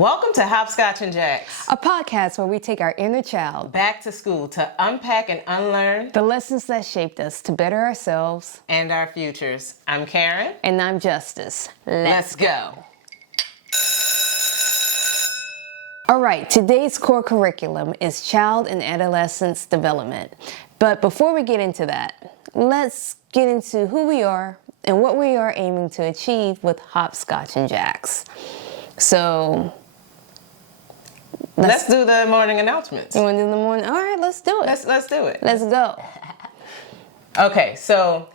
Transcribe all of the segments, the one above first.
Welcome to Hopscotch-N-Jacks, a podcast where we take our inner child back to school to unpack and unlearn the lessons that shaped us to better ourselves and our futures. I'm Caryn. And I'm Justis. Let's go. All right, today's core curriculum is child and adolescence development. But before we get into that, let's get into who we are and what we are aiming to achieve with Hopscotch-N-Jacks. So let's do the morning announcements. You want to do the morning? All right, let's do it. Let's do it. Let's go. Okay, so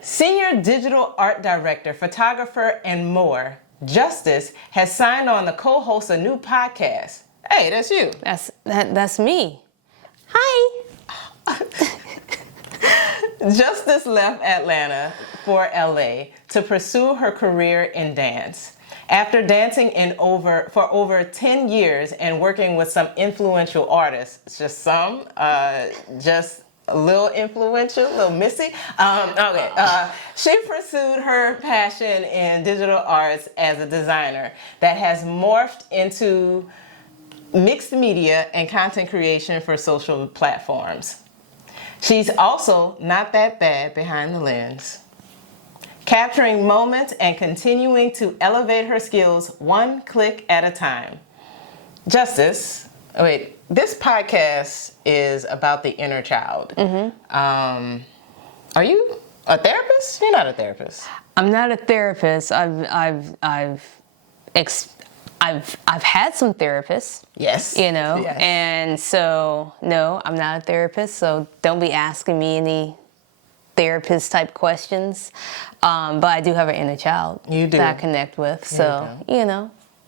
Senior Digital Art Director, Photographer, and more, Justis has signed on to co-host a new podcast. Hey, that's you. That's me. Hi. Justis left Atlanta for LA to pursue her career in dance. After dancing for over 10 years and working with some influential artists, just a little influential, a little missy. She pursued her passion in digital arts as a designer that has morphed into mixed media and content creation for social platforms. She's also not that bad behind the lens, capturing moments and continuing to elevate her skills one click at a time. Justis, this podcast is about the inner child. Mm-hmm. Are you a therapist? You're not a therapist. I'm not a therapist. I've had some therapists. Yes. Yes. And so no, I'm not a therapist. So don't be asking me any therapist type questions. But I do have an inner child that I connect with. So,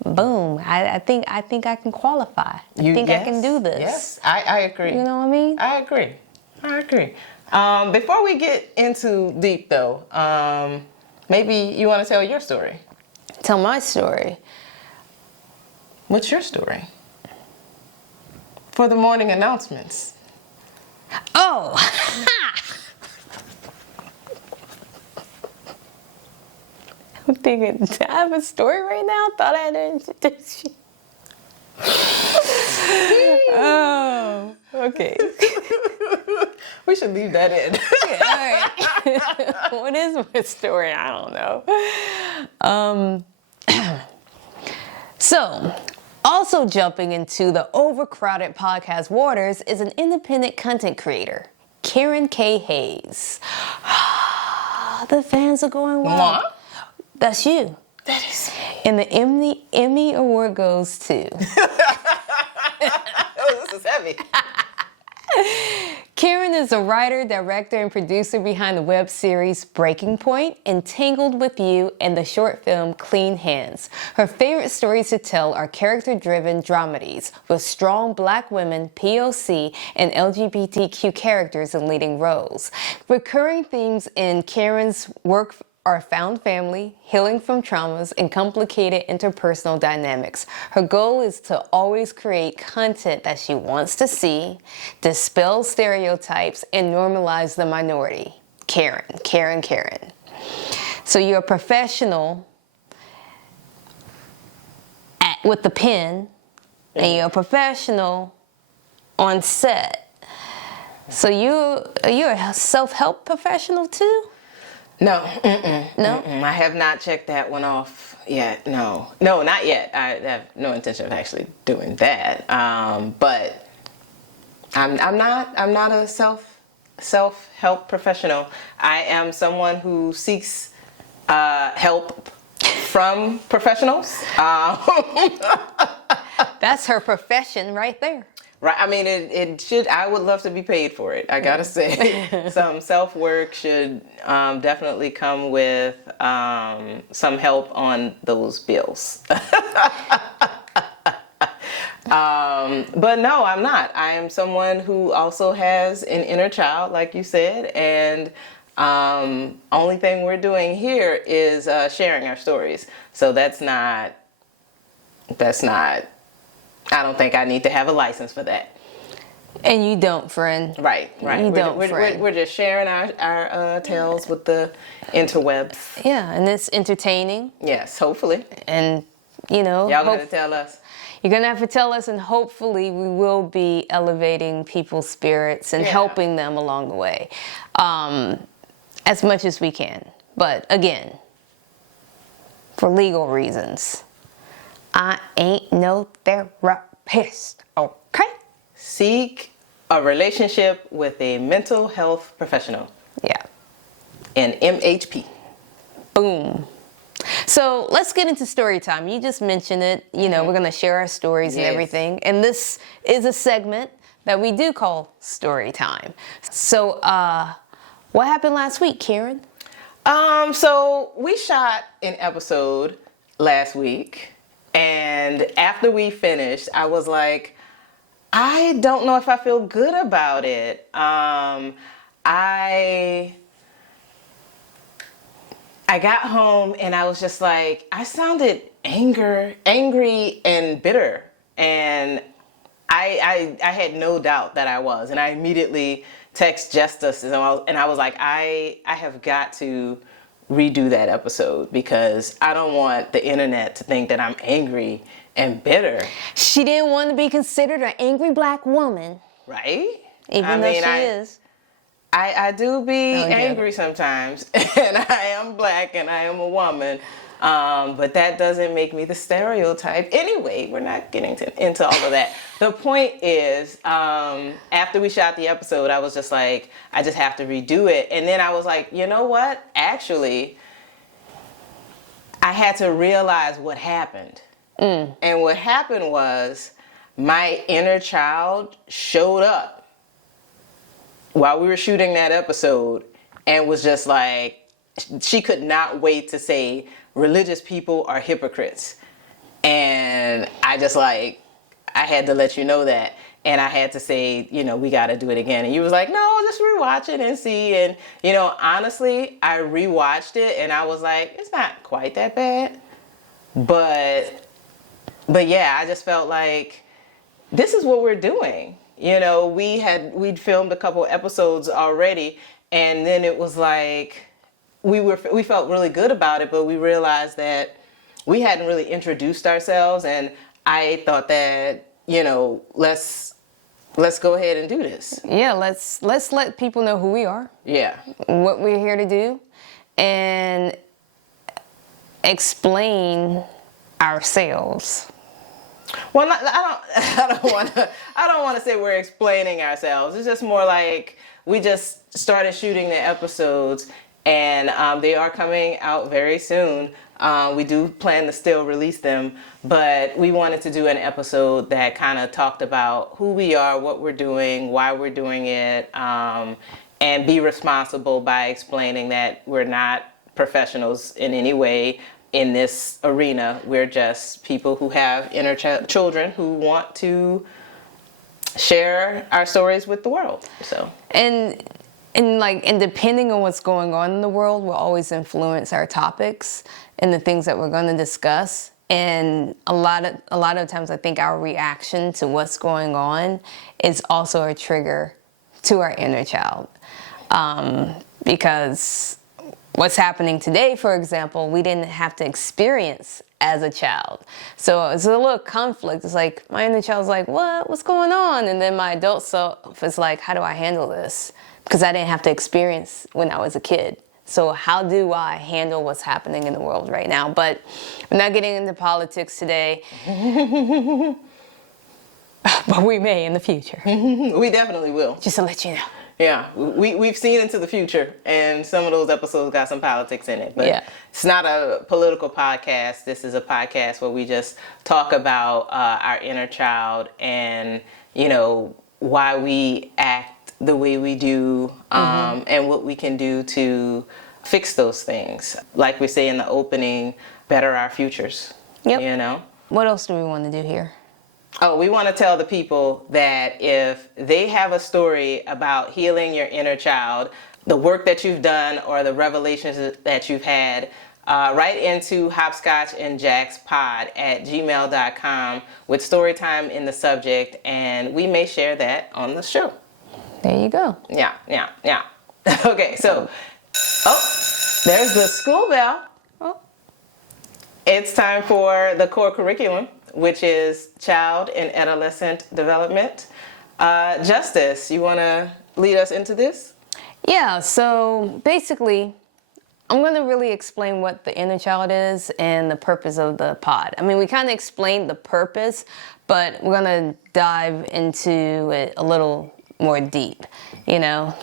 boom. I think I can qualify. I can do this. Yes, I agree. You know what I mean? I agree. Before we get into deep though, maybe you want to tell your story. Tell my story. What's your story? For the morning announcements. Oh! I'm thinking, do I have a story right now? Thought I had to introduce you. Oh, okay. We should leave that in. Yeah, all right. What is my story? I don't know. So, also jumping into the overcrowded podcast waters is an independent content creator, Caryn K. Hayes. The fans are going wild. What? That's you. That is me. And the Emmy award goes to... Oh, this is heavy. Caryn is a writer, director, and producer behind the web series Breaking Point, Entangled with You, and the short film Clean Hands. Her favorite stories to tell are character-driven dramedies with strong Black women, POC, and LGBTQ characters in leading roles. Recurring themes in Caryn's work are found family, healing from traumas, and complicated interpersonal dynamics. Her goal is to always create content that she wants to see, dispel stereotypes, and normalize the minority. Caryn. So you're a professional with the pen, and you're a professional on set. So you're a self-help professional too? No. No? I have not checked that one off yet. No, not yet. I have no intention of actually doing that. But I'm not a self-help professional. I am someone who seeks help from professionals. That's her profession right there. Right. I mean, it should. I would love to be paid for it. I gotta say, some self-work should definitely come with some help on those bills. But no, I'm not. I am someone who also has an inner child, like you said, and only thing we're doing here is sharing our stories. So that's not. I don't think I need to have a license for that. And you don't, friend. Right. We're just sharing our tales with the interwebs. Yeah, and it's entertaining. Yes, hopefully. And Y'all gotta tell us. You're going to have to tell us, and hopefully we will be elevating people's spirits and helping them along the way as much as we can. But again, for legal reasons, I ain't no therapist, okay? Seek a relationship with a mental health professional. Yeah. An MHP. Boom. So let's get into story time. You just mentioned it. We're going to share our stories and everything. And this is a segment that we do call story time. So what happened last week, Caryn? So we shot an episode last week. And after we finished, I was like, I don't know if I feel good about it. I got home and I was just like, I sounded angry and bitter. And I had no doubt that I was. And I immediately text Justis and I was like, I have got to redo that episode because I don't want the internet to think that I'm angry and bitter. She didn't want to be considered an angry black woman. Right? Even though she is. I do be angry sometimes, and I am black and I am a woman, but that doesn't make me the stereotype. Anyway, we're not getting into all of that. The point is, after we shot the episode, I was just like, I just have to redo it. And then I was like, you know what? Actually, I had to realize what happened. And what happened was my inner child showed up while we were shooting that episode and was just like, she could not wait to say religious people are hypocrites. And I had to let you know that. And I had to say, we got to do it again. And you was like, no, just rewatch it and see. And, honestly, I rewatched it and I was like, it's not quite that bad. But yeah, I just felt like this is what we're doing. We'd filmed a couple episodes already, and then it was like we felt really good about it, but we realized that we hadn't really introduced ourselves, and I thought that let's go ahead and do this. Yeah, let's let people know who we are. Yeah, what we're here to do, and explain ourselves. Well, I don't want to say we're explaining ourselves. It's just more like we just started shooting the episodes, and they are coming out very soon. We do plan to still release them, but we wanted to do an episode that kind of talked about who we are, what we're doing, why we're doing it, and be responsible by explaining that we're not professionals in any way. In this arena, we're just people who have inner children who want to share our stories with the world. So and depending on what's going on in the world will always influence our topics and the things that we're going to discuss. And a lot of times, I think our reaction to what's going on is also a trigger to our inner child, because what's happening today, for example, we didn't have to experience as a child. So it's a little conflict. It's like my inner child's like, what's going on? And then my adult self is like, how do I handle this? Because I didn't have to experience when I was a kid. So how do I handle what's happening in the world right now? But we're not getting into politics today. But we may in the future. We definitely will. Just to let you know. Yeah, we've seen into the future, and some of those episodes got some politics in it. But It's not a political podcast. This is a podcast where we just talk about our inner child and, why we act the way we do, and what we can do to fix those things. Like we say in the opening, better our futures. Yep. What else do we want to do here? Oh, we want to tell the people that if they have a story about healing your inner child, the work that you've done or the revelations that you've had, write into hopscotchnjackspod at gmail.com with story time in the subject, and we may share that on the show. There you go. Yeah. Okay, so, there's the school bell. Oh. It's time for the core curriculum, which is child and adolescent development. Justis, you want to lead us into this? Yeah, so basically, I'm going to really explain what the inner child is and the purpose of the pod. I mean, we kind of explained the purpose, but we're going to dive into it a little more deep, you know.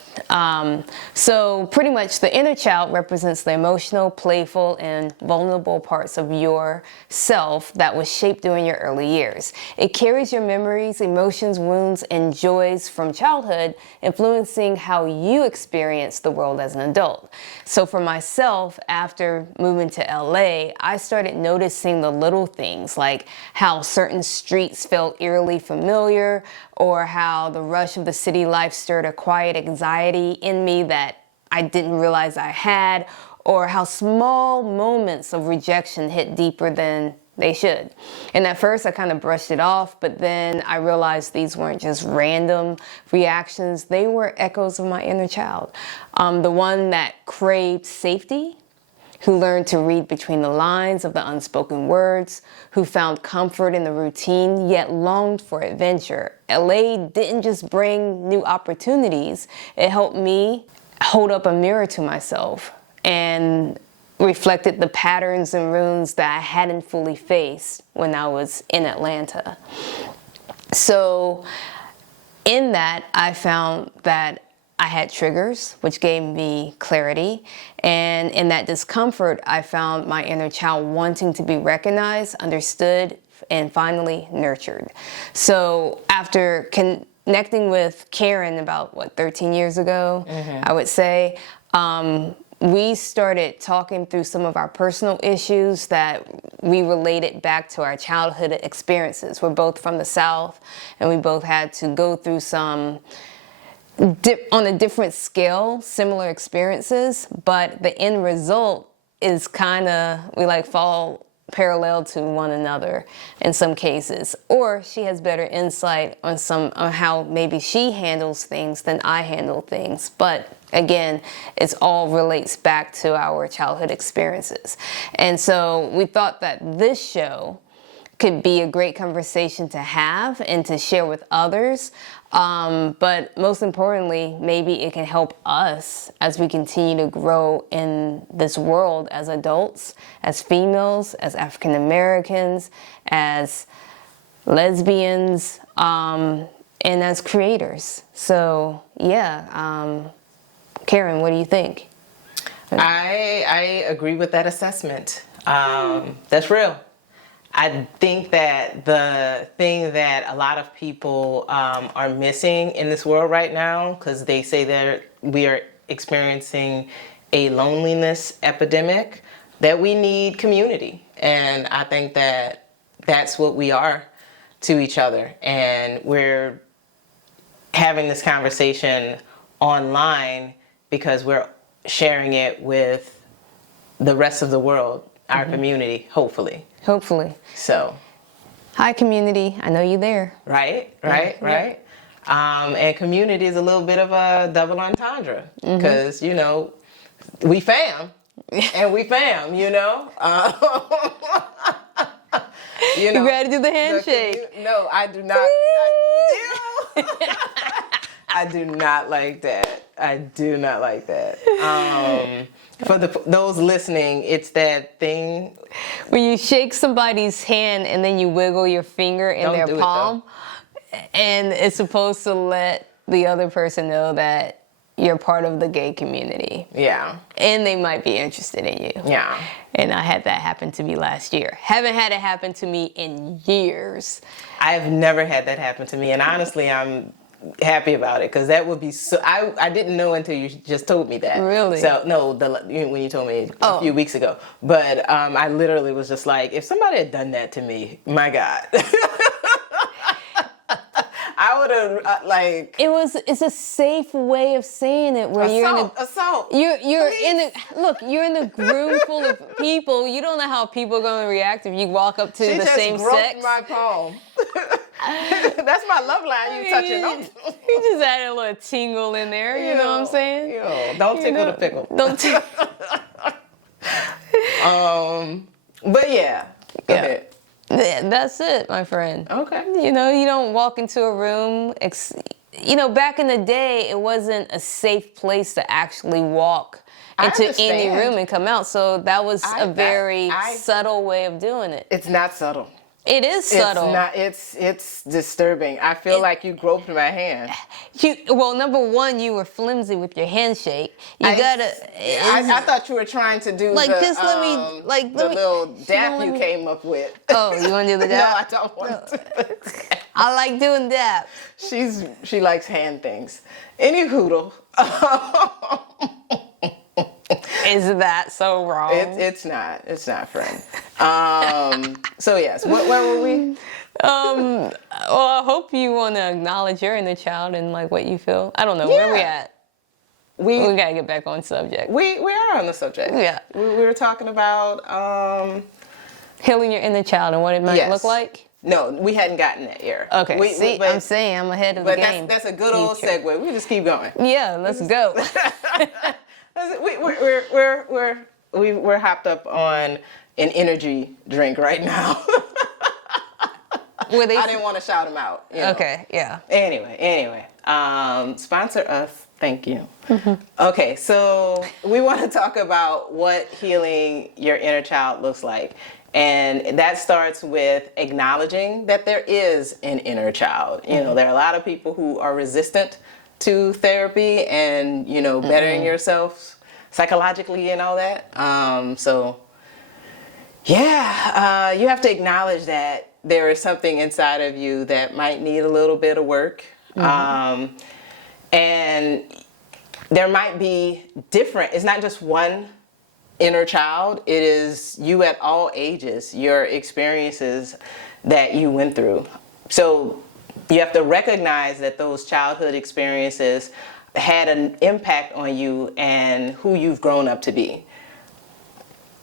So pretty much the inner child represents the emotional, playful, and vulnerable parts of yourself that was shaped during your early years. It carries your memories, emotions, wounds, and joys from childhood, influencing how you experience the world as an adult. So for myself, after moving to LA, I started noticing the little things, like how certain streets felt eerily familiar, or how the rush of the city life stirred a quiet anxiety in me that I didn't realize I had, or how small moments of rejection hit deeper than they should. And at first I kind of brushed it off, but then I realized these weren't just random reactions, they were echoes of my inner child. The one that craved safety, who learned to read between the lines of the unspoken words, who found comfort in the routine yet longed for adventure. LA didn't just bring new opportunities, it helped me hold up a mirror to myself and reflected the patterns and wounds that I hadn't fully faced when I was in Atlanta. So in that, I found that I had triggers, which gave me clarity. And in that discomfort, I found my inner child wanting to be recognized, understood, and finally nurtured. So after connecting with Caryn about, 13 years ago, I would say, we started talking through some of our personal issues that we related back to our childhood experiences. We're both from the South, and we both had to go through some on a different scale, similar experiences, but the end result is we fall parallel to one another in some cases. Or she has better insight on how maybe she handles things than I handle things. But again, it all relates back to our childhood experiences. And so we thought that this show could be a great conversation to have and to share with others. But most importantly, maybe it can help us as we continue to grow in this world as adults, as females, as African Americans, as lesbians, and as creators. So yeah, Caryn, what do you think? I agree with that assessment. That's real. I think that the thing that a lot of people are missing in this world right now, because they say that we are experiencing a loneliness epidemic, that we need community. And I think that that's what we are to each other. And we're having this conversation online because we're sharing it with the rest of the world, our community, hopefully. Hopefully. So. Hi, community. I know you there. Right. And community is a little bit of a double entendre because, we fam and we fam, You gotta do the handshake. No, I do not. I do not like that. I do not like that. For those listening, it's that thing when you shake somebody's hand and then you wiggle your finger in their palm, and it's supposed to let the other person know that you're part of the gay community. Yeah. And they might be interested in you. Yeah. And I had that happen to me last year. Haven't had it happen to me in years. I've never had that happen to me, and honestly, I'm happy about it because that would be so. I didn't know until you just told me that. Really? So no, when you told me a few weeks ago. But I literally was just like, if somebody had done that to me, my God. I would have It's a safe way of saying it where assault. You're in a room full of people. You don't know how people are going to react if you walk up to the same sex. She just groped my palm. That's my love line. You touching them. You just added a little tingle in there. You know what I'm saying? Don't tickle the pickle. Don't. But yeah, go ahead. Yeah, that's it, my friend. Okay. You know, you don't walk into a room. You know, back in the day, it wasn't a safe place to actually walk into any room and come out. So that was a very subtle way of doing it. It's not subtle. It is subtle. It's not. It's disturbing. I feel like you groped my hand. Well, number one, you were flimsy with your handshake. You gotta. I thought you were trying to do like the, just let me like the little dap you came up with. Oh, you want to do the dap? No, I don't want to. I like doing dap. She likes hand things. Any hoodle. Is that so wrong? It's not. It's not, friend. So yes, where were we? Well, I hope you want to acknowledge your inner child and like what you feel. I don't know where we at. We gotta get back on subject. We are on the subject. Yeah, we were talking about healing your inner child and what it might look like. No, we hadn't gotten that yet. Okay, I'm saying I'm ahead of the game. But that's a good old segue. We just keep going. Yeah, let's go. We're hopped up on an energy drink right now. I didn't want to shout them out. You know? Okay, yeah. Anyway, sponsor us. Thank you. Mm-hmm. Okay, so we want to talk about what healing your inner child looks like. And that starts with acknowledging that there is an inner child. You know, there are a lot of people who are resistant to therapy and, you know, bettering yourself psychologically and all that. You have to acknowledge that there is something inside of you that might need a little bit of work. And there might be different, it's not just one inner child, it is you at all ages, your experiences that you went through. So you have to recognize that those childhood experiences had an impact on you and who you've grown up to be.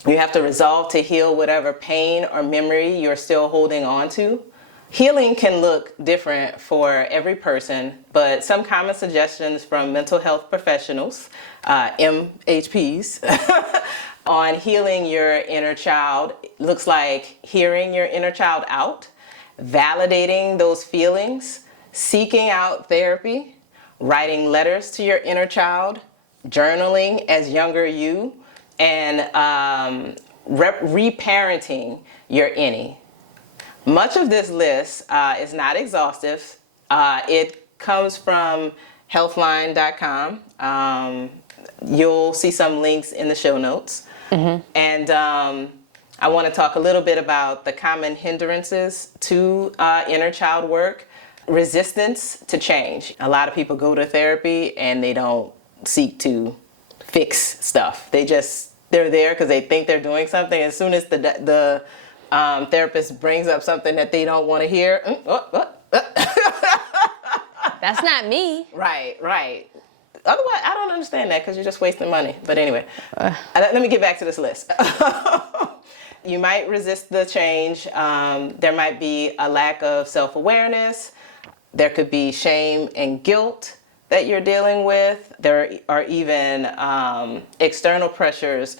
You have to resolve to heal whatever pain or memory you're still holding on to. Healing can look different for every person, but some common suggestions from mental health professionals, MHPs, on healing your inner child looks like hearing your inner child out, validating those feelings, seeking out therapy, writing letters to your inner child, journaling as younger you, and reparenting your innie. Much of this list is not exhaustive. It comes from healthline.com. You'll see some links in the show notes. And I want to talk a little bit about the common hindrances to inner child work. Resistance to change. A lot of people go to therapy and they don't seek to fix stuff. They're there because they think they're doing something. As soon as the therapist brings up something that they don't want to hear, that's not me. Right. Otherwise, I don't understand that because you're just wasting money. But anyway, let me get back to this list. You might resist the change. There might be a lack of self-awareness. There could be shame and guilt that you're dealing with. There are even external pressures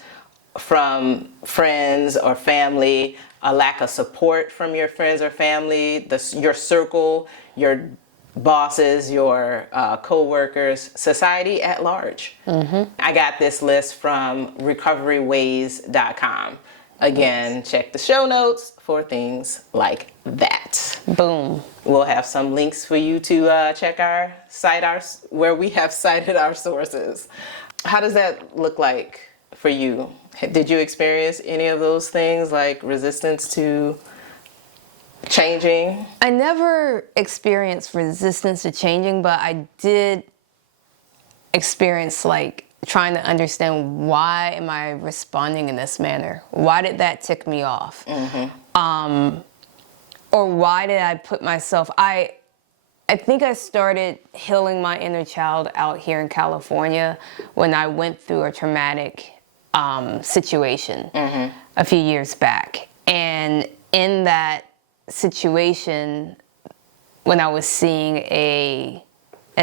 from friends or family, a lack of support from your friends or family, your circle, your bosses, your co-workers, society at large. I got this list from recoveryways.com. Again, check the show notes for things like that. Boom. We'll have some links for you to check our site, where we have cited our sources. How does that look like for you? Did you experience any of those things, like resistance to changing? I never experienced resistance to changing, but I did experience like trying to understand, why am I responding in this manner? Why did that tick me off? Or why did I put myself, I think I started healing my inner child out here in California when I went through a traumatic situation a few years back. And in that situation, when I was seeing a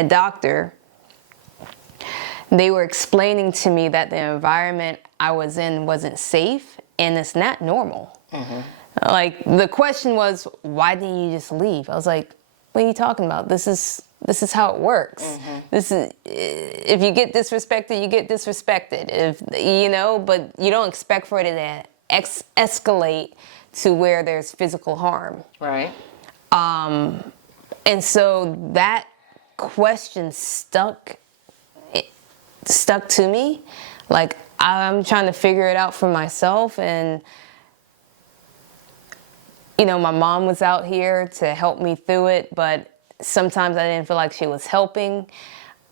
doctor, they were explaining to me that the environment I was in wasn't safe and it's not normal. Like, the question was, why didn't you just leave? I was like, what are you talking about? This is how it works. This is, if you get disrespected, you get disrespected. If, you know, but you don't expect for it to escalate to where there's physical harm. Right. And so that question stuck to me. Like, I'm trying to figure it out for myself. And, you know, my mom was out here to help me through it, but sometimes I didn't feel like she was helping.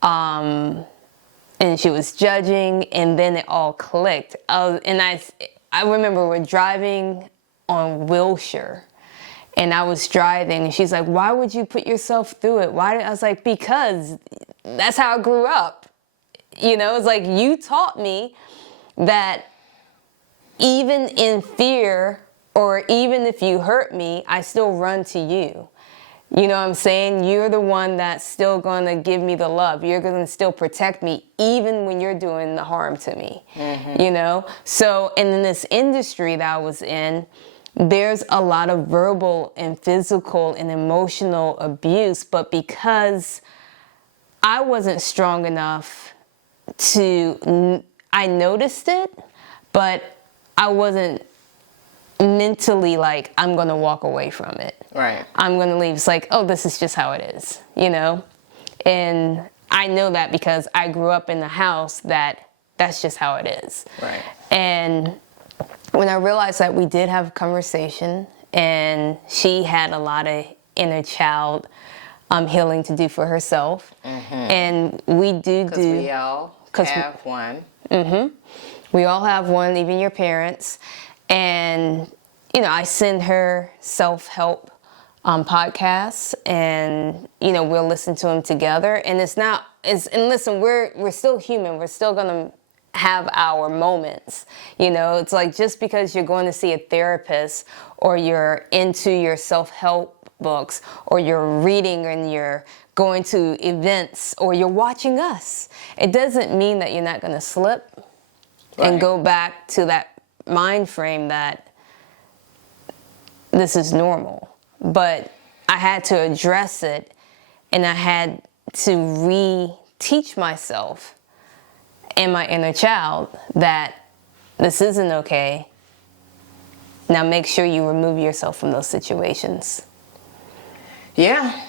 And she was judging, and then it all clicked. And I remember we're driving on Wilshire, and I was driving, and she's like, why would you put yourself through it? I was like, because that's how I grew up. You know, it's like, you taught me that even in fear, or even if you hurt me, I still run to you. You know what I'm saying? You're the one that's still going to give me the love. You're going to still protect me even when you're doing the harm to me. You know? So, and in this industry that I was in, there's a lot of verbal and physical and emotional abuse, but because I wasn't strong enough I noticed it, but I wasn't mentally like, I'm going to walk away from it. Right. I'm going to leave. It's like, oh, this is just how it is, you know? And I know that because I grew up in a house that's just how it is. Right. And when I realized that we did have a conversation, and she had a lot of inner child healing to do for herself. And we do. Because we all have one. We all have one, even your parents. And, you know, I send her self-help podcasts, and, you know, we'll listen to them together. And and listen, we're still human. We're still going to have our moments. You know, it's like, just because you're going to see a therapist, or you're into your self-help books, or you're reading and you're going to events, or you're watching us, it doesn't mean that you're not going to slip and go back to that mind frame that this is normal. But I had to address it, and I had to re-teach myself and my inner child that this isn't okay. Now make sure you remove yourself from those situations. Yeah.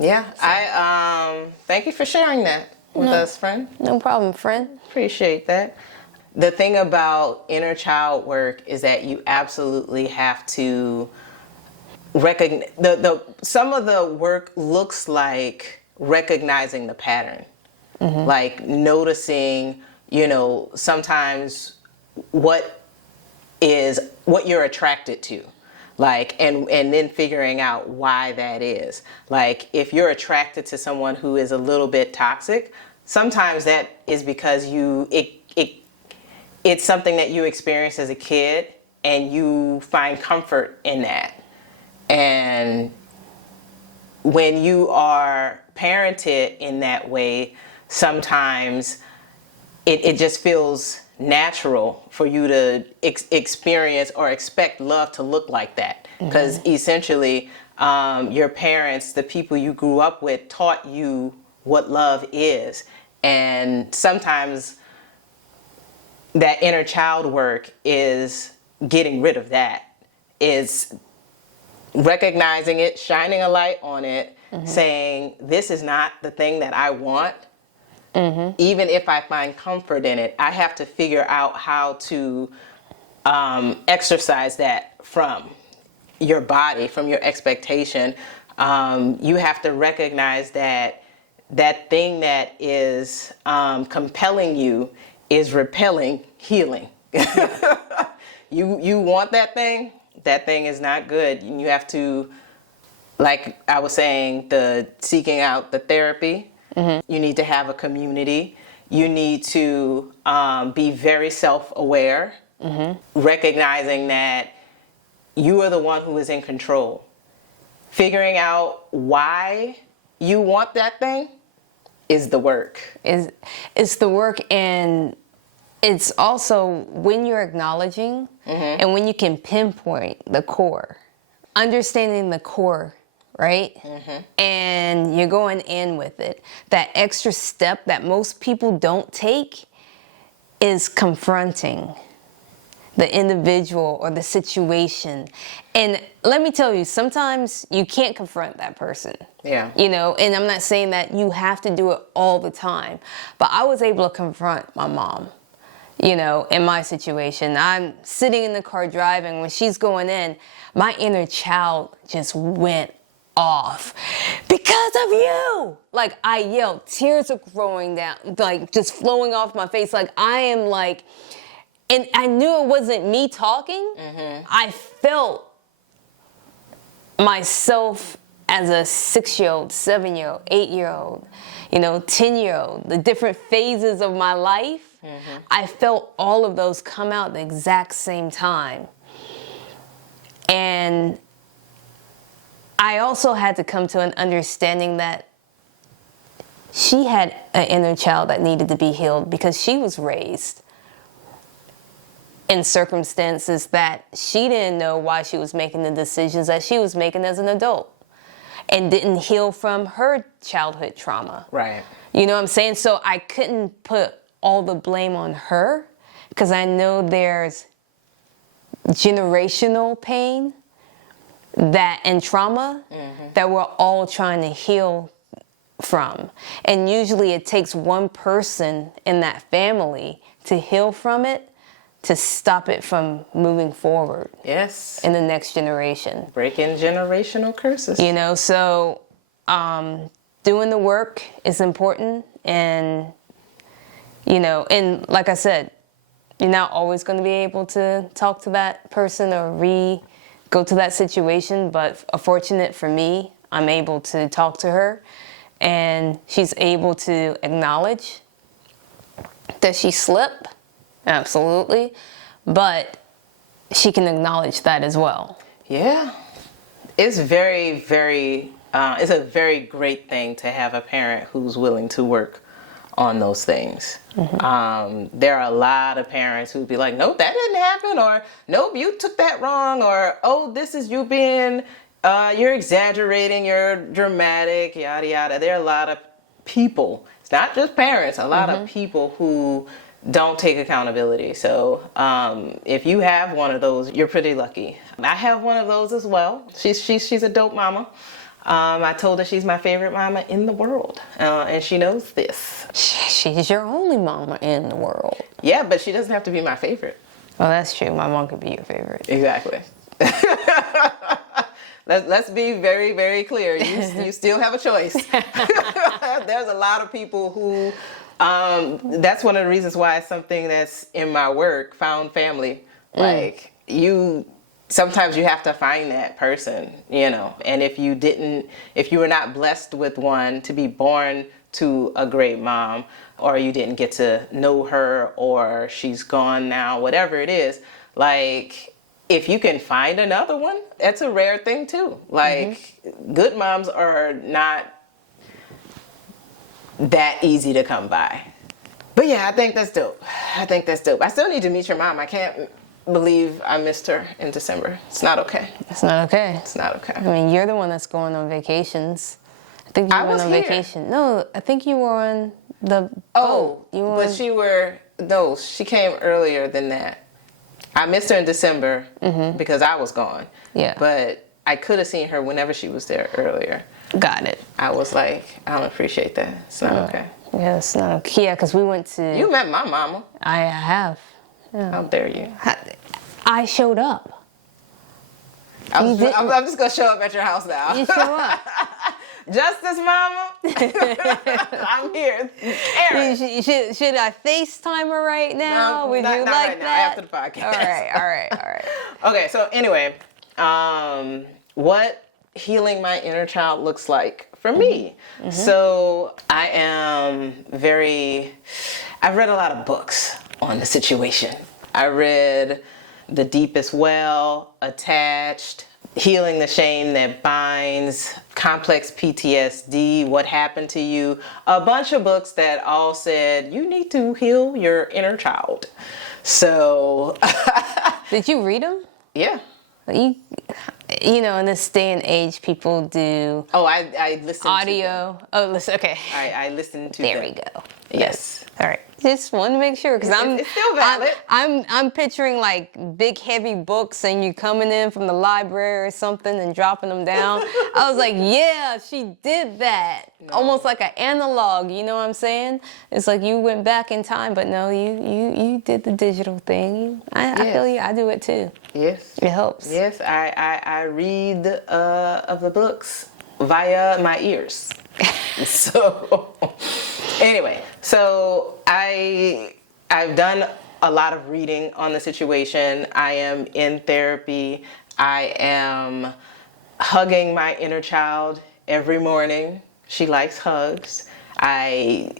I thank you for sharing that with us, friend. No problem, friend. Appreciate that. The thing about inner child work is that you absolutely have to recognize some of the work looks like recognizing the pattern. Like noticing, you know, sometimes what you're attracted to. Like, and then figuring out why that is. Like, if you're attracted to someone who is a little bit toxic, sometimes that is because it's something that you experienced as a kid, and you find comfort in that. And when you are parented in that way, sometimes it just feels natural for you to experience or expect love to look like that. Because essentially, your parents, the people you grew up with, taught you what love is. And sometimes that inner child work is getting rid of that, is recognizing it, shining a light on it, saying, this is not the thing that I want. Even if I find comfort in it, I have to figure out how to exercise that from your body, from your expectation. You have to recognize that that thing that is compelling you is repelling healing. You want that thing is not good. You have to, like I was saying, the seeking out the therapy. You need to have a community. You need to be very self-aware, recognizing that you are the one who is in control. Figuring out why you want that thing is the work. It's the work, and it's also when you're acknowledging and when you can pinpoint the core, understanding the core, right? And you're going in with it. That extra step that most people don't take is confronting the individual or the situation. And let me tell you, sometimes you can't confront that person. Yeah. You know, and I'm not saying that you have to do it all the time, but I was able to confront my mom, you know, in my situation. I'm sitting in the car driving. When she's going in, my inner child just went off. Because of you! Like, I yelled. Tears are growing down, like, just flowing off my face. Like, I am like... And I knew it wasn't me talking. I felt myself as a 6-year-old, 7-year-old, 8-year-old, you know, 10-year-old, the different phases of my life. I felt all of those come out at the exact same time. And I also had to come to an understanding that she had an inner child that needed to be healed because she was raised in circumstances that she didn't know why she was making the decisions that she was making as an adult and didn't heal from her childhood trauma. Right. You know what I'm saying? So I couldn't put all the blame on her because I know there's generational pain that and trauma that we're all trying to heal from. And usually it takes one person in that family to heal from it, to stop it from moving forward. Yes. In the next generation. Breaking generational curses. You know, so doing the work is important. And, you know, and like I said, you're not always going to be able to talk to that person or go to that situation. But fortunate for me, I'm able to talk to her. And she's able to acknowledge that she slipped. Absolutely. But she can acknowledge that as well. Yeah. It's very, very, it's a very great thing to have a parent who's willing to work on those things. There are a lot of parents who'd be like, nope, that didn't happen, or nope, you took that wrong, or oh, this is you being, you're exaggerating, you're dramatic, yada, yada. There are a lot of people, it's not just parents, a lot of people who don't take accountability. So if you have one of those, you're pretty lucky. I have one of those as well. She's a dope mama. I told her she's my favorite mama in the world, and she knows this. She's your only mama in the world. Yeah, but she doesn't have to be my favorite. Well, that's true. My mom could be your favorite. Exactly. Let's be very, very clear. You still have a choice. There's a lot of people who, that's one of the reasons why it's something that's in my work, found family. Like, sometimes you have to find that person, you know. And if you were not blessed with one to be born to a great mom, or you didn't get to know her, or she's gone now, whatever it is, like, if you can find another one, that's a rare thing too. Like, good moms are not that easy to come by. But yeah, I think that's dope. I still need to meet your mom. I can't believe I missed her in December. It's not okay. It's not okay. It's not okay. I mean, you're the one that's going on vacations. I think you went on vacation. No, I think you were on the boat. She came earlier than that. I missed her in December because I was gone. Yeah. But I could have seen her whenever she was there earlier. Got it. I was like, I don't appreciate that. It's not okay. Yeah, it's not okay. Yeah, because we went to... You met my mama. I have. Yeah. How dare you? I showed up. I'm just going to show up at your house now. You show up. Justis, mama. I'm here. Should I FaceTime her right now? Would you like right that? Now, after the podcast. All right. Okay, so anyway, what healing my inner child looks like for me. So I've read a lot of books on the situation. I read The Deepest Well, Attached, Healing the Shame That Binds, Complex PTSD, What Happened to You, a bunch of books that all said you need to heal your inner child. So, Did you read them? yeah. You know, in this day and age, people do Oh, I listened audio. Oh, listen. Okay. I listened to There them. we go. Yes. All right. Just wanted to make sure because It's still valid. I'm picturing like big heavy books and you coming in from the library or something and dropping them down. I was like, yeah, she did that. No. Almost like an analog. You know what I'm saying? It's like you went back in time, but no, you did the digital thing. I feel you. I do it too. Yes. It helps. Yes, I read of the books via my ears. So anyway, so I've done a lot of reading on the situation. I am in therapy. I am hugging my inner child every morning. She likes hugs. I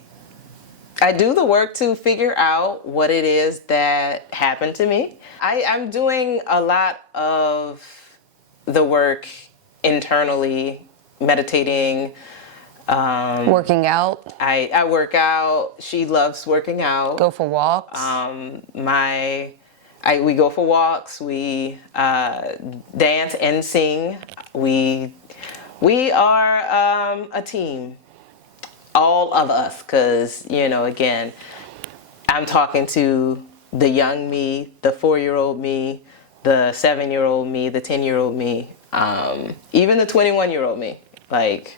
do the work to figure out what it is that happened to me. I'm doing a lot of the work internally, meditating. Working out. I work out. She loves working out. Go for walks. We go for walks. We dance and sing. We are a team. All of us, because, you know, again, I'm talking to the young me, the 4-year-old me, the 7-year-old me, the 10-year-old me, even the 21-year-old me. Like,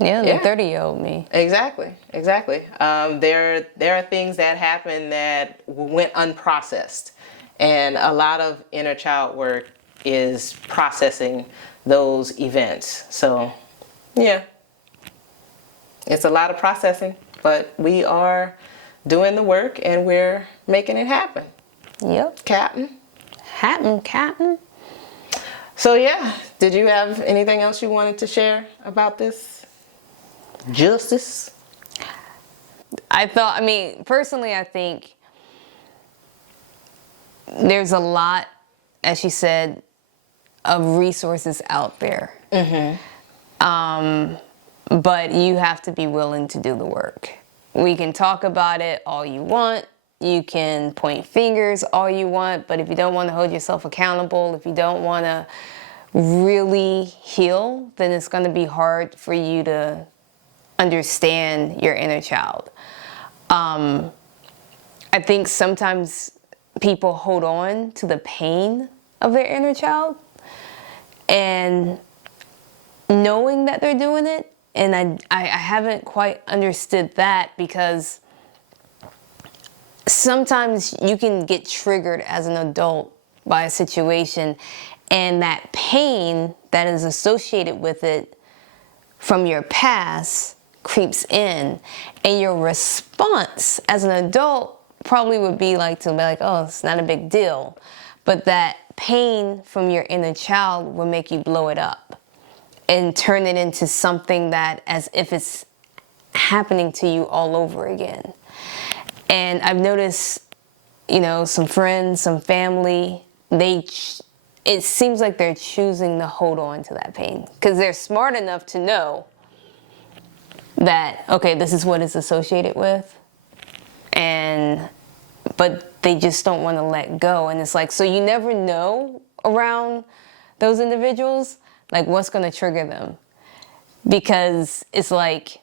yeah, the 30-year-old me. Exactly. There are things that happen that went unprocessed, and a lot of inner child work is processing those events. So, yeah. It's a lot of processing, but we are doing the work and we're making it happen. Yep. Captain. Captain. So yeah, did you have anything else you wanted to share about this justice? Personally, I think there's a lot, as she said, of resources out there. But you have to be willing to do the work. We can talk about it all you want. You can point fingers all you want, but if you don't want to hold yourself accountable, if you don't want to really heal, then it's going to be hard for you to understand your inner child. I think sometimes people hold on to the pain of their inner child and knowing that they're doing it. And I haven't quite understood that, because sometimes you can get triggered as an adult by a situation, and that pain that is associated with it from your past creeps in, and your response as an adult probably would be like, oh, it's not a big deal. But that pain from your inner child will make you blow it up and turn it into something that as if it's happening to you all over again. And I've noticed, some friends, some family, it seems like they're choosing to hold on to that pain because they're smart enough to know that, okay, this is what it's associated with, but they just don't want to let go. And it's like, so you never know around those individuals, like what's going to trigger them, because it's like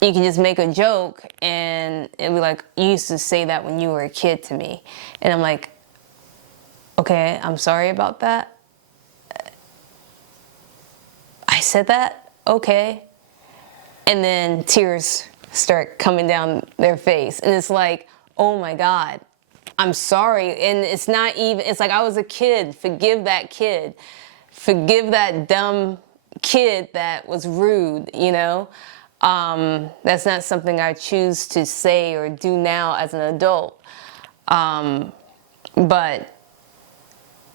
you can just make a joke and it'll be like, you used to say that when you were a kid to me, and I'm like, okay, I'm sorry about that. I said that? Okay. And then tears start coming down their face, and it's like, oh my God, I'm sorry. And it's not even, it's like I was a kid. Forgive that kid. Forgive that dumb kid that was rude, That's not something I choose to say or do now as an adult. But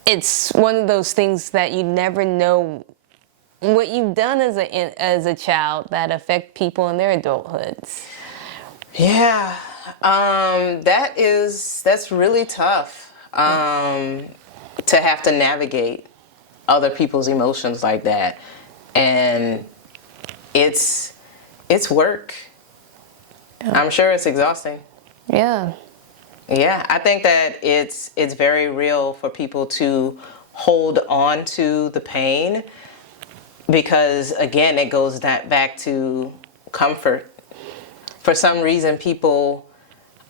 it's one of those things that you never know what you've done as a child that affect people in their adulthoods. Yeah, that's really tough to have to navigate. other people's emotions like that. And it's work. Yeah. I'm sure it's exhausting. Yeah. Yeah, I think that it's very real for people to hold on to the pain, because again, it goes back to comfort. For some reason, people,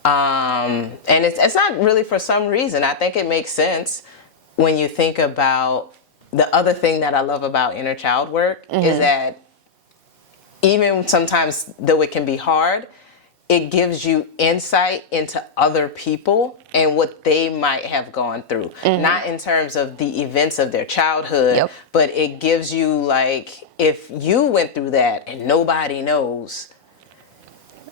and it's not really for some reason. I think it makes sense when you think about the other thing that I love about inner child work is that even sometimes, though it can be hard, it gives you insight into other people and what they might have gone through. Not in terms of the events of their childhood, but it gives you, like, if you went through that and nobody knows,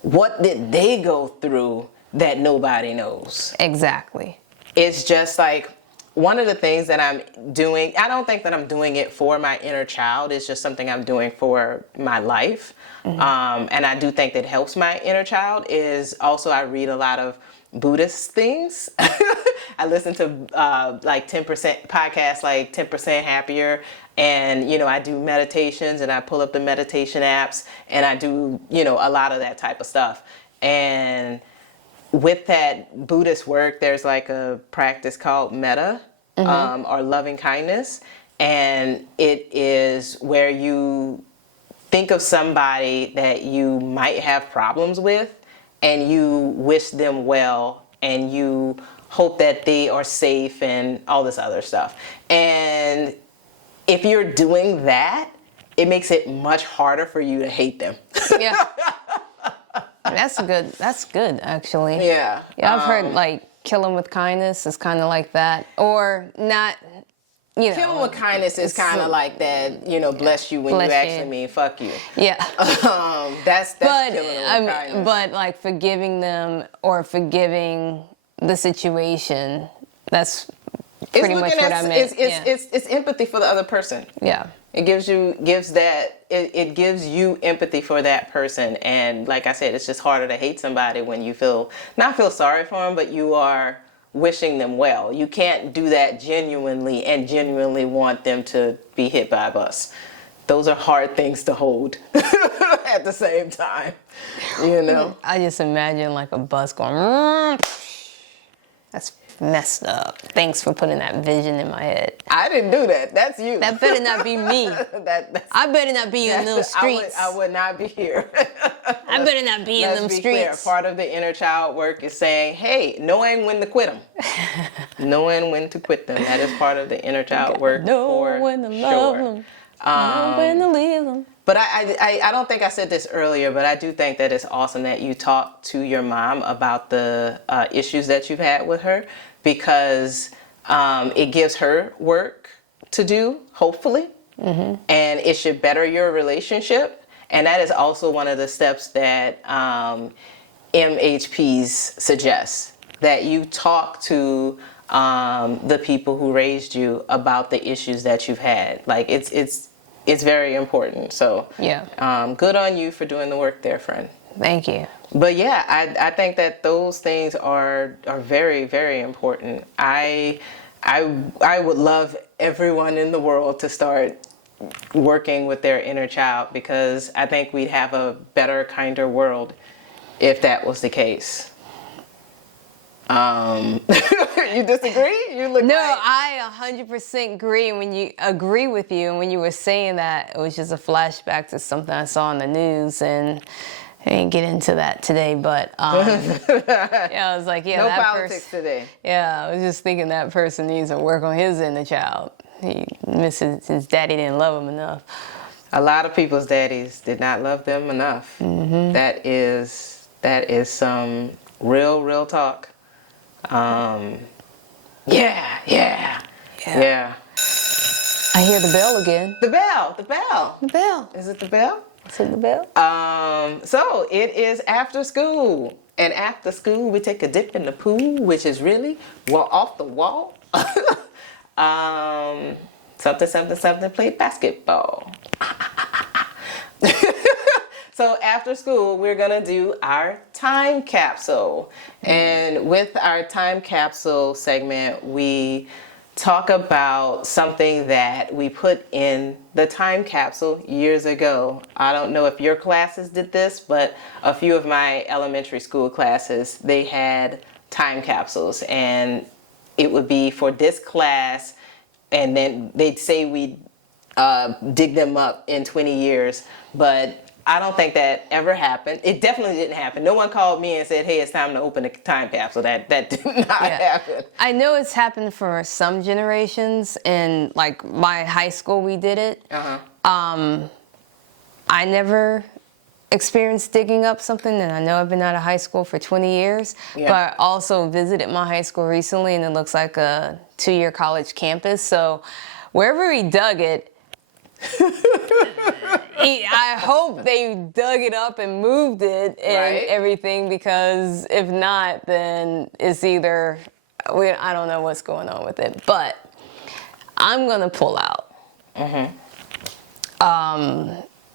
what did they go through that nobody knows? Exactly. It's just like, one of the things that I'm doing, I don't think that I'm doing it for my inner child. It's just something I'm doing for my life. And I do think that helps my inner child is also I read a lot of Buddhist things. I listen to like 10% podcasts, like 10% Happier. And, I do meditations, and I pull up the meditation apps, and I do, a lot of that type of stuff. And with that Buddhist work, there's like a practice called metta, or loving kindness. And it is where you think of somebody that you might have problems with, and you wish them well, and you hope that they are safe and all this other stuff. And if you're doing that, it makes it much harder for you to hate them. Yeah. That's good, actually. Yeah. Yeah, I've heard, like, kill them with kindness is kind of like that. Or not, Kill them with kindness is kind of like that, bless you when you actually mean fuck you. Yeah. That's killing them with kindness. But, like, forgiving them or forgiving the situation, that's pretty much what I meant. It's empathy for the other person. Yeah. It gives you empathy for that person. And like I said, it's just harder to hate somebody when you not feel sorry for them, but you are wishing them well. You can't do that genuinely and genuinely want them to be hit by a bus. Those are hard things to hold at the same time, I just imagine like a bus going, that's messed up. Thanks for putting that vision in my head. I didn't do that. That's you. That better not be me. I better not be in those streets. I would not be here. I better not be in them streets. Clear. Part of the inner child work is saying, hey, knowing when to quit them. Knowing when to quit them. That is part of the inner child work for when to love them. Know when to leave them. But I don't think I said this earlier, but I do think that it's awesome that you talk to your mom about the issues that you've had with her, because it gives her work to do, hopefully, and it should better your relationship. And that is also one of the steps that MHPs suggest, that you talk to the people who raised you about the issues that you've had. Like, it's very important. So yeah, good on you for doing the work there, friend. Thank you. But yeah, I think that those things are very, very important. I would love everyone in the world to start working with their inner child, because I think we'd have a better, kinder world if that was the case. You disagree? You look. No, like... I 100% agree. When you agree with you, and when you were saying that, it was just a flashback to something I saw on the news, and I didn't get into that today. But yeah, I was like, yeah, no that politics today. Yeah, I was just thinking that person needs to work on his inner child. He misses his daddy didn't love him enough. A lot of people's daddies did not love them enough. Mm-hmm. That is some real talk. Yeah. I hear the bell again. The bell. Is it the bell? Is it the bell? So it is after school. And after school, we take a dip in the pool, which is really off the wall. Something, play basketball. So after school, we're gonna do our time capsule. And with our time capsule segment, we talk about something that we put in the time capsule years ago. I don't know if your classes did this, but a few of my elementary school classes, they had time capsules, and it would be for this class, and then they'd say we'd dig them up in 20 years, but I don't think that ever happened. It definitely didn't happen. No one called me and said, hey, it's time to open a time capsule. That did not happen. I know it's happened for some generations. In like my high school, we did it. I never experienced digging up something, and I know I've been out of high school for 20 years, but I also visited my high school recently, and it looks like a 2-year college campus. So wherever we dug it, I hope they dug it up and moved it and everything, because if not, then it's either, I don't know what's going on with it, but I'm going to pull out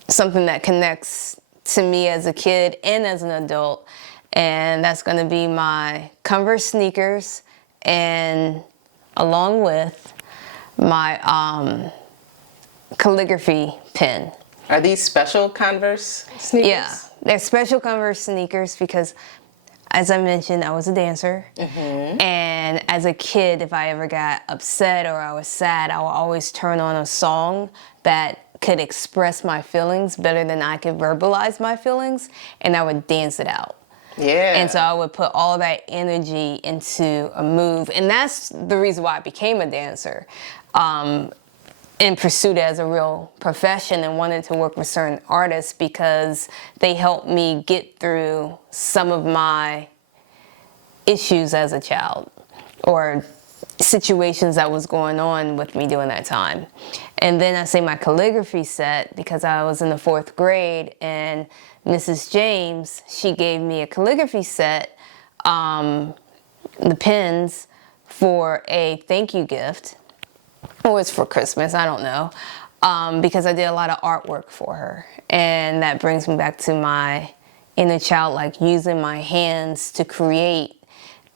something that connects to me as a kid and as an adult, and that's going to be my Converse sneakers, and along with my calligraphy pen. Are these special Converse sneakers? Yeah, they're special Converse sneakers because, as I mentioned, I was a dancer. And as a kid, if I ever got upset or I was sad, I would always turn on a song that could express my feelings better than I could verbalize my feelings, and I would dance it out. Yeah. And so I would put all that energy into a move, and that's the reason why I became a dancer. And pursued it as a real profession and wanted to work with certain artists because they helped me get through some of my issues as a child or situations that was going on with me during that time. And then I say my calligraphy set because I was in the 4th grade, and Mrs. James, she gave me a calligraphy set, the pens, for a thank you gift. Or it's for Christmas, I don't know, because I did a lot of artwork for her. And that brings me back to my inner child, like using my hands to create,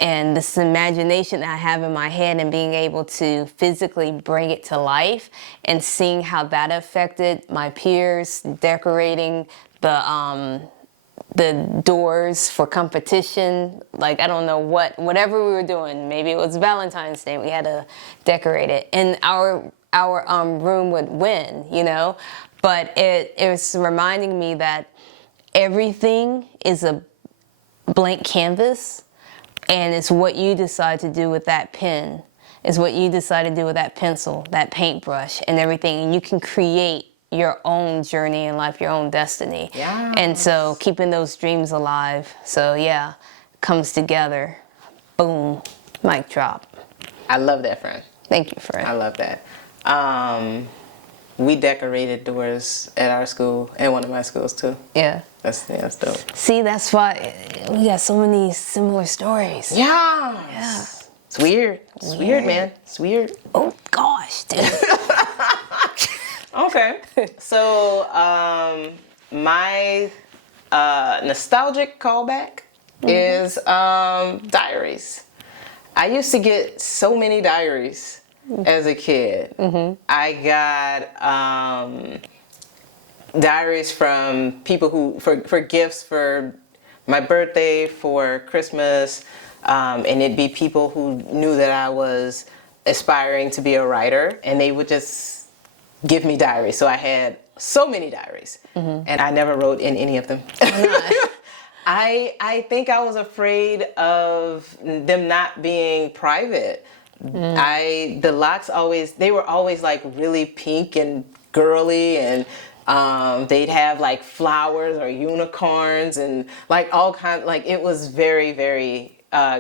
and this imagination that I have in my head and being able to physically bring it to life and seeing how that affected my peers, decorating the doors for competition. Like, I don't know whatever we were doing. Maybe it was Valentine's Day. We had to decorate it. And our room would win, you know? But it was reminding me that everything is a blank canvas, and it's what you decide to do with that pen. It's what you decide to do with that pencil, that paintbrush, and everything. And you can create your own journey in life, your own destiny. Yeah. And so keeping those dreams alive. So yeah, comes together. Boom, mic drop. I love that, friend. Thank you, friend. I love that. We decorated doors at our school and one of my schools too. Yeah. That's dope. See, that's why we got so many similar stories. Yeah. Yeah. It's weird. It's weird, man. It's weird. Oh gosh, dude. Okay. So, my nostalgic callback is diaries. I used to get so many diaries as a kid. I got diaries from people who, for gifts for my birthday, for Christmas, and it'd be people who knew that I was aspiring to be a writer, and they would just give me diaries. So I had so many diaries, and I never wrote in any of them. I think I was afraid of them not being private. The locks they were always like really pink and girly, and they'd have like flowers or unicorns and like all kinds, like it was very, very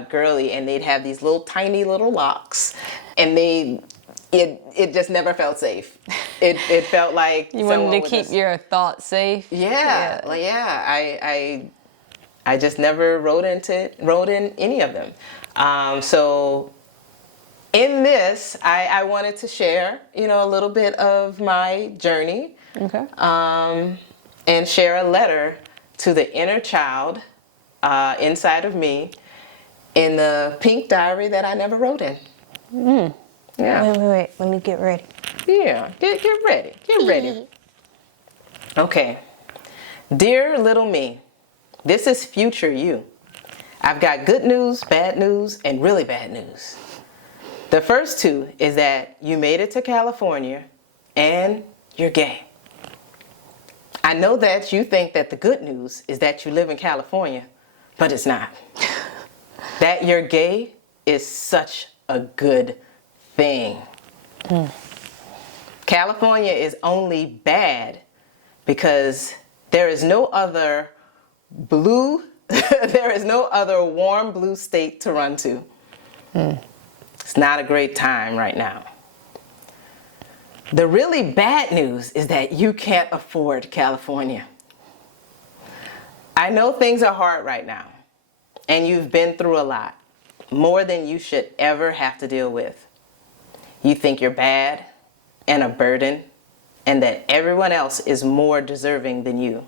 girly, and they'd have these little tiny little locks, and it just never felt safe. It felt like You wanted to keep your thoughts safe. Yeah. I just never wrote in any of them. So in this, I wanted to share, a little bit of my journey. Okay. And share a letter to the inner child inside of me in the pink diary that I never wrote in. Yeah. Wait. Let me get ready. Yeah. Get ready. Get ready. Okay. Dear little me, this is future you. I've got good news, bad news, and really bad news. The first two is that you made it to California and you're gay. I know that you think that the good news is that you live in California, but it's not. That you're gay is such a good thing. California is only bad because there is no other there is no other warm blue state to run to. It's not a great time right now. The really bad news is that you can't afford California. I know things are hard right now, and you've been through a lot, more than you should ever have to deal with. You think you're bad and a burden, and that everyone else is more deserving than you.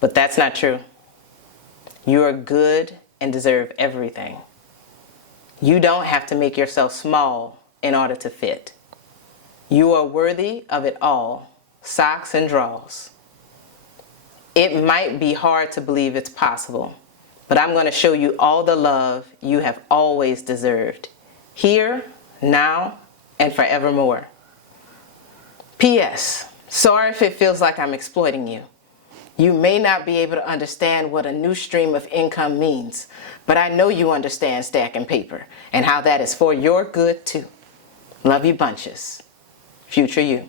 But that's not true. You are good and deserve everything. You don't have to make yourself small in order to fit. You are worthy of it all, socks and drawers. It might be hard to believe it's possible, but I'm going to show you all the love you have always deserved, here, now, and forevermore. P.S. Sorry if it feels like I'm exploiting you. You may not be able to understand what a new stream of income means, but I know you understand stacking paper and how that is for your good too. Love you bunches. Future you.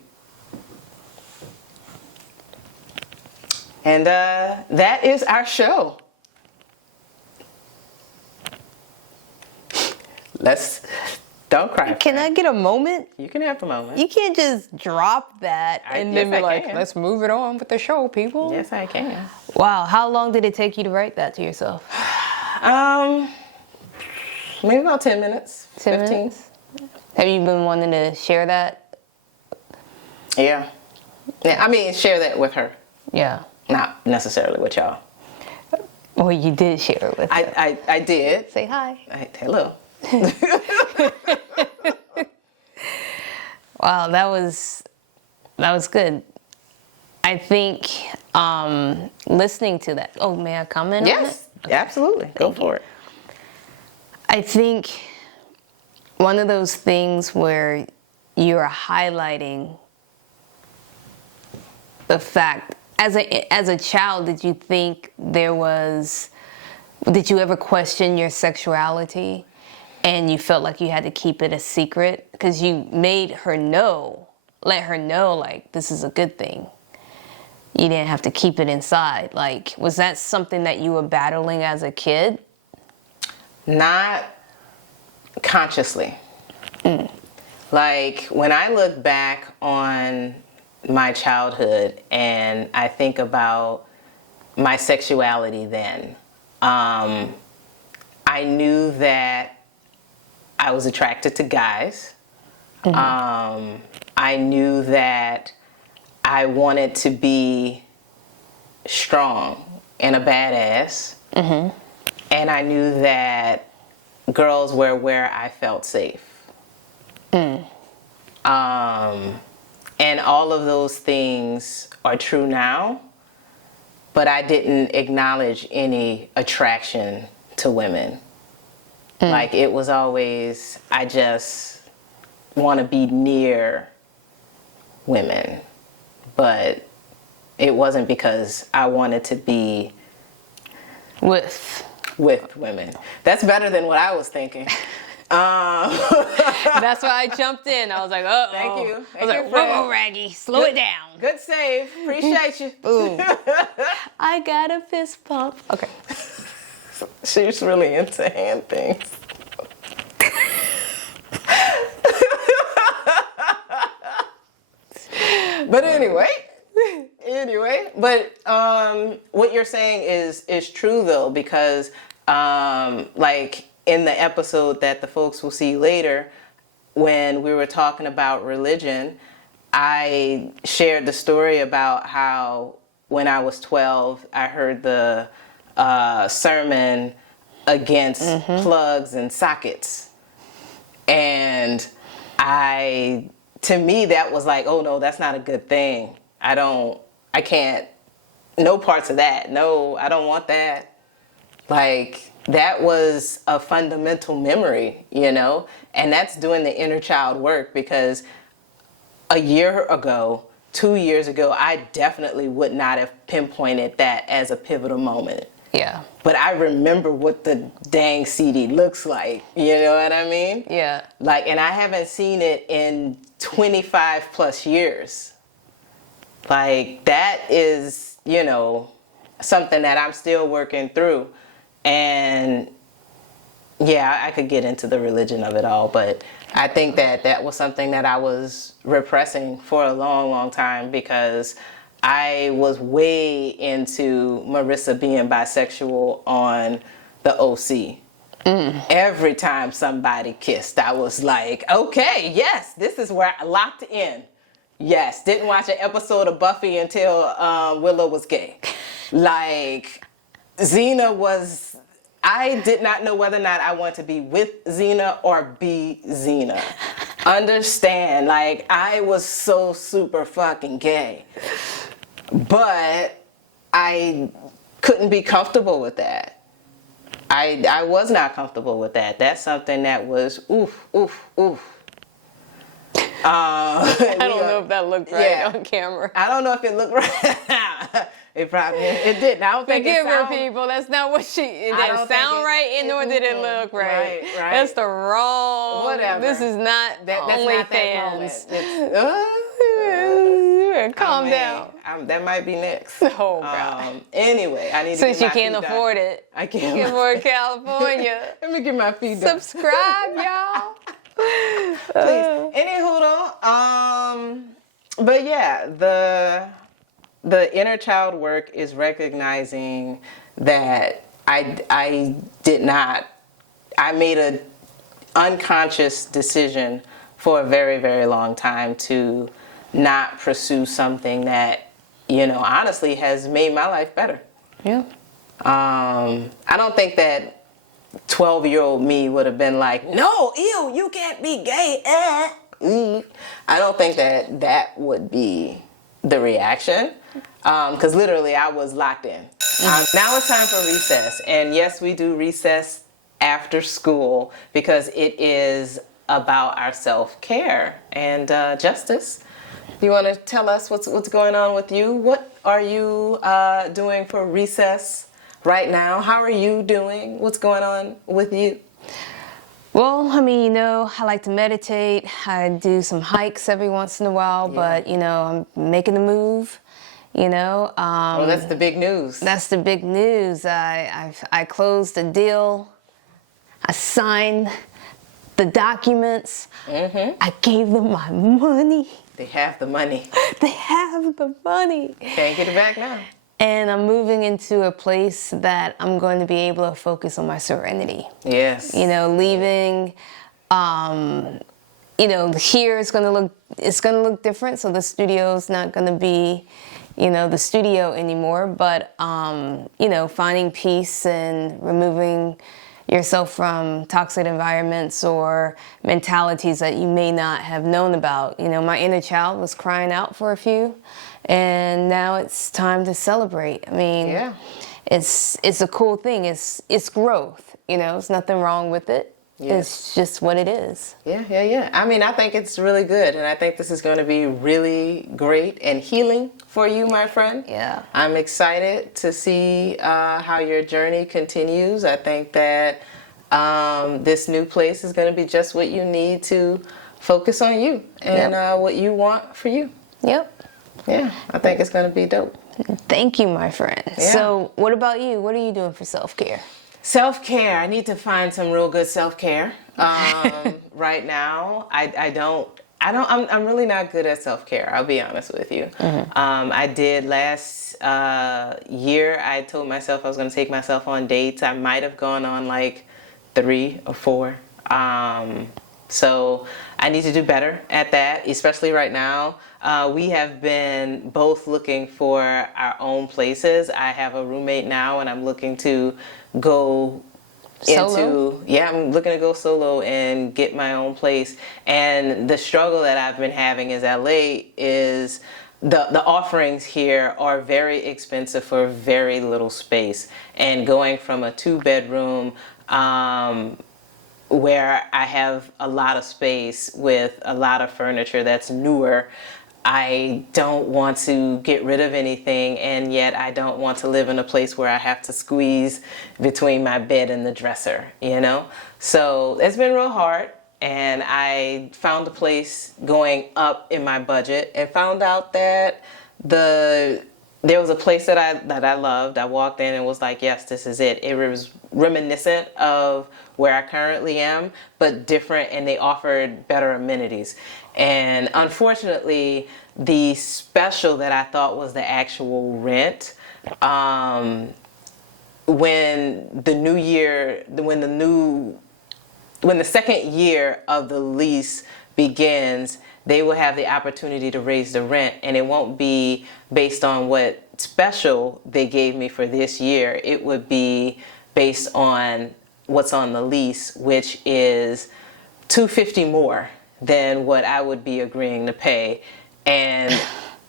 And that is our show. Don't cry. Can I get a moment? You can have the moment. You can't just drop that and then be like, let's move it on with the show, people. Yes, I can. Wow, how long did it take you to write that to yourself? Maybe about 10 minutes. 10 15. minutes? Have you been wanting to share that? Yeah. I mean, share that with her. Yeah. Not necessarily with y'all. Well, you did share it with her. I did. Say hi. Hello. Wow, that was good. I think listening to that. Oh, may I comment on it? Yes, absolutely. Go for it. I think one of those things where you're highlighting the fact, as a child, did you ever question your sexuality and you felt like you had to keep it a secret? Because you made her let her know, like, this is a good thing. You didn't have to keep it inside. Like, was that something that you were battling as a kid? Not consciously. Like, when I look back on my childhood and I think about my sexuality then, I knew that I was attracted to guys. I knew that I wanted to be strong and a badass. And I knew that girls were where I felt safe. And all of those things are true now, but I didn't acknowledge any attraction to women. Like, it was always, I just want to be near women, but it wasn't because I wanted to be with women. That's better than what I was thinking. That's why I jumped in. I was like, uh-oh. Thank you. I was like, whoa, Raggy, slow it down. Good save. Appreciate you. Boom. I got a fist pump. Okay. She's really into hand things. But anyway, what you're saying is true though, because like in the episode that the folks will see later, when we were talking about religion, I shared the story about how when I was 12, I heard the sermon against plugs and sockets. And to me, that was like, oh no, that's not a good thing. I can't, no parts of that. No, I don't want that. Like, that was a fundamental memory, you know? And that's doing the inner child work, because a year ago, 2 years ago, I definitely would not have pinpointed that as a pivotal moment. Yeah. But I remember what the dang CD looks like. You know what I mean? Yeah. Like, and I haven't seen it in 25 plus years. Like, that is, you know, something that I'm still working through. And yeah, I could get into the religion of it all, but I think that that was something that I was repressing for a long, long time, because I was way into Marissa being bisexual on the OC. Every time somebody kissed, I was like, okay, yes, this is where I locked in. Yes, didn't watch an episode of Buffy until Willow was gay. Like, Xena was, I did not know whether or not I want to be with Xena or be Xena. Understand, like, I was so super fucking gay. But I couldn't be comfortable with that. I was not comfortable with that. That's something that was oof, oof, oof. I don't know if that looked right on camera. I don't know if it looked right. It probably, it didn't. I don't think it Forgive her, people. That's not what it didn't sound right, nor did it look right. Right. That's the wrong. Whatever. This is not OnlyFans. Calm down. That might be next. Oh God. Anyway, I need to Since get you my can't feet afford done. it. I can't. You can afford California. Let me get my feet done. Subscribe, y'all. Please. Anywho, but yeah, the inner child work is recognizing that I made an unconscious decision for a very, very long time to not pursue something that, you know, honestly has made my life better. Yeah. I don't think that 12-year-old me would have been like, no, ew, you can't be gay. I don't think that would be the reaction, because literally I was locked in. Now it's time for recess, and yes, we do recess after school because it is about our self-care. And Justis, you want to tell us what's going on with you? What are you doing for recess right now? How are you doing? What's going on with you? Well, I mean, you know, I like to meditate. I do some hikes every once in a while, but, you know, I'm making a move, you know. Well, that's the big news. That's the big news. I closed the deal. I signed the documents. I gave them my money. They have the money. They have the money. Can't get it back now. And I'm moving into a place that I'm going to be able to focus on my serenity. Yes. You know, leaving, you know, here it's gonna look different. So the studio's not gonna be, you know, the studio anymore. But you know, finding peace and removing yourself from toxic environments or mentalities that you may not have known about. You know, my inner child was crying out for a few. And now it's time to celebrate. I mean, it's a cool thing. It's growth. You know, there's nothing wrong with it. Yes. It's just what it is. Yeah. I mean, I think it's really good, and I think this is going to be really great and healing for you, my friend. Yeah. I'm excited to see how your journey continues. I think that this new place is going to be just what you need to focus on you and what you want for you. Yep. Yeah, I think it's going to be dope. Thank you, my friend. Yeah. So what about you? What are you doing for self-care? Self-care. I need to find some real good self-care. Right now, I'm really not good at self-care. I'll be honest with you. I did last year. I told myself I was going to take myself on dates. I might have gone on like 3 or 4. So I need to do better at that, especially right now. We have been both looking for our own places. I have a roommate now, and I'm looking to go Solo? I'm looking to go solo and get my own place. And the struggle that I've been having is LA is the offerings here are very expensive for very little space. And going from a 2-bedroom where I have a lot of space with a lot of furniture that's newer, I don't want to get rid of anything, and yet I don't want to live in a place where I have to squeeze between my bed and the dresser, you know? So it's been real hard, and I found a place going up in my budget and found out that there was a place that I loved. I walked in and was like, yes, this is it. It was reminiscent of where I currently am, but different, and they offered better amenities. And unfortunately, the special that I thought was the actual rent, when the second year of the lease begins, they will have the opportunity to raise the rent, and it won't be based on what special they gave me for this year. It would be based on what's on the lease, which is $250 more than what I would be agreeing to pay. And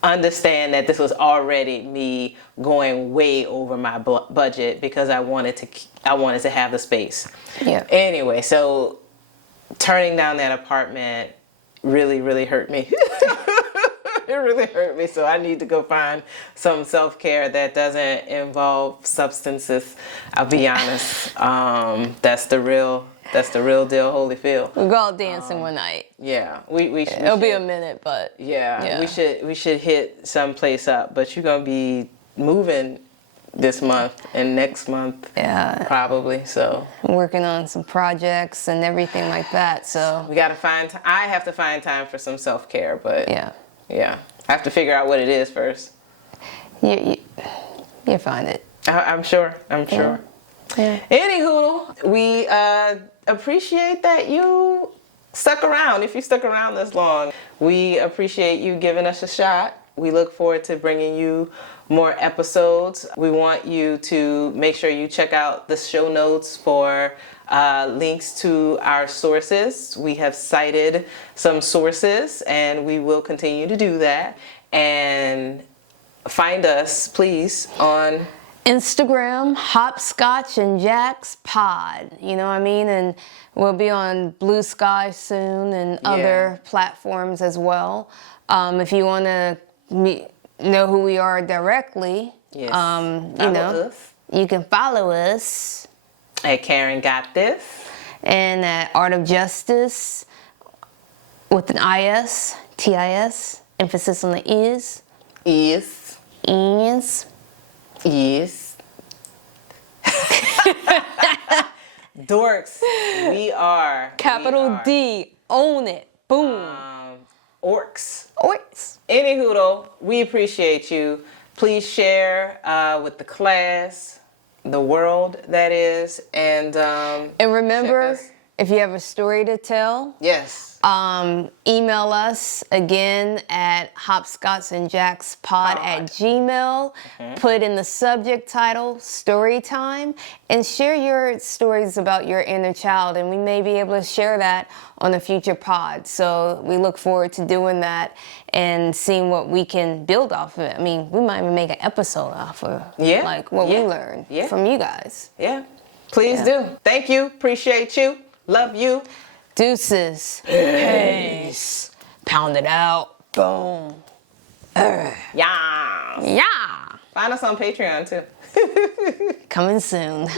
understand that this was already me going way over my budget because I wanted to have the space. Yeah. Anyway, so turning down that apartment really, really hurt me. It really hurt me. So I need to go find some self-care that doesn't involve substances. I'll be honest. That's the real deal, Holyfield. We'll go out dancing one night. Yeah, we should. It'll be a minute, but yeah, we should hit some place up. But you're gonna be moving this month and next month, probably. So I'm working on some projects and everything like that. So we gotta I have to find time for some self-care, but yeah, I have to figure out what it is first. You find it. I'm sure. Yeah. Anywho, we appreciate that you stuck around. If you stuck around this long, we appreciate you giving us a shot. We look forward to bringing you more episodes. We want you to make sure you check out the show notes for links to our sources. We have cited some sources, and we will continue to do that. And find us, please, on Instagram, hopscotchnjackspod. You know what I mean? And we'll be on Blue Sky soon and other platforms as well. If you want to know who we are directly, you can follow us at Caryn Got This and at Art of Justice with an IS, TIS, emphasis on the is. Dorks, we are. Capital D, own it. Boom. Orcs. Orcs. Anywho, though, we appreciate you. Please share with the class, the world, that is, and remember, if you have a story to tell, email us again at hopscotchnjackspod@gmail. Put in the subject title, story time, and share your stories about your inner child, and we may be able to share that on a future pod. So we look forward to doing that and seeing what we can build off of it. I mean, we might even make an episode off of like what we learned from you guys. Yeah, please do. Thank you. Appreciate you. Love you. Deuces. Peace. Pound it out. Boom. Yeah. Yeah. Find us on Patreon too. Coming soon.